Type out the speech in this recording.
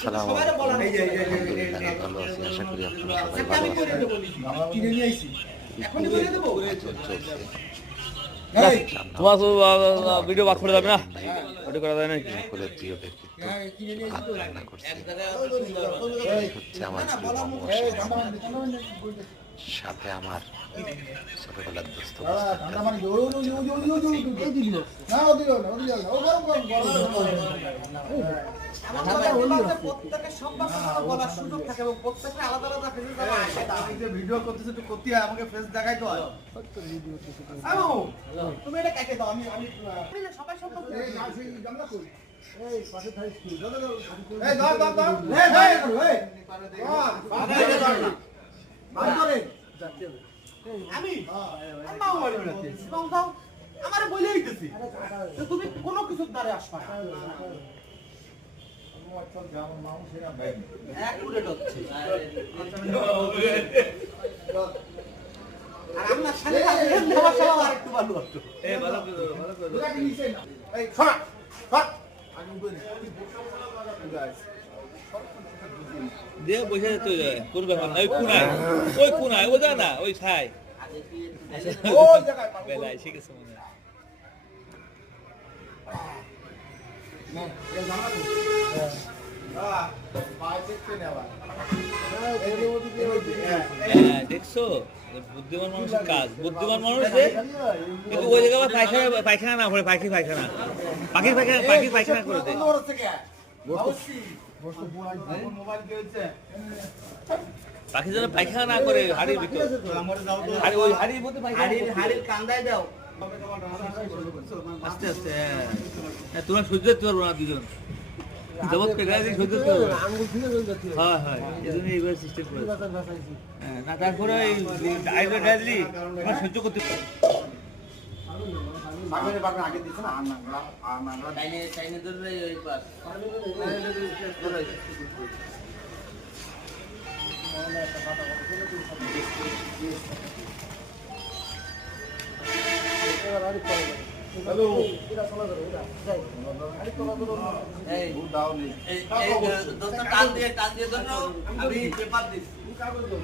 সালাম আলহামদুলিল্লাহ ভালো আছি, আশা করি আপনারা সবাই ভালো আছেন। তোমার ভিডিও বাদ করে যাবে না, ভিডিও করা যায় না কি? সকলের প্রিয় ব্যক্তিত্ব ভাত রান্না করছে, হচ্ছে আমার সাথে আমার ছোটবেলার দোস্ত ভিডিও করতেছে একটু করতে হয়, আমাকে ফেস দেখাই তো হয়। তুমি এটা কেটে দাও, আমি সবাই সম্পর্ক আমার বলে দিতেছি তুমি কোনো কিছু দ্বারে আসবা না। দিয়ে বসে যেত করবে ওই কোনায়, ওই কোনায় ও যা না ওই ছাই বেলায় শিখেছে মনে হয়। দেখছো বুদ্ধিমান মানুষের কাজ, বুদ্ধিমান মানুষ কিন্তু ওই জায়গায় পায়খানা না করে পাখির পায়খানা করে দেয়। পাখি যেন পায়খানা না করে হাড়ির ভিতর, আর ওই হাড়ির মধ্যে হাড়ির কান্দায় দাও আস্তে আস্তে। হ্যাঁ তোমরা সহ্য করতে পারবো না দুজন, জগৎ পেগড়াই সহ্য করতে পারবো। হ্যাঁ হ্যাঁ এই জন্য এইভাবে সিস্টেম করে না, তারপরে ওই আইডিয়া ডাইলি তোমরা সহ্য করতে পারো। আগে দিচ্ছে না কাগজ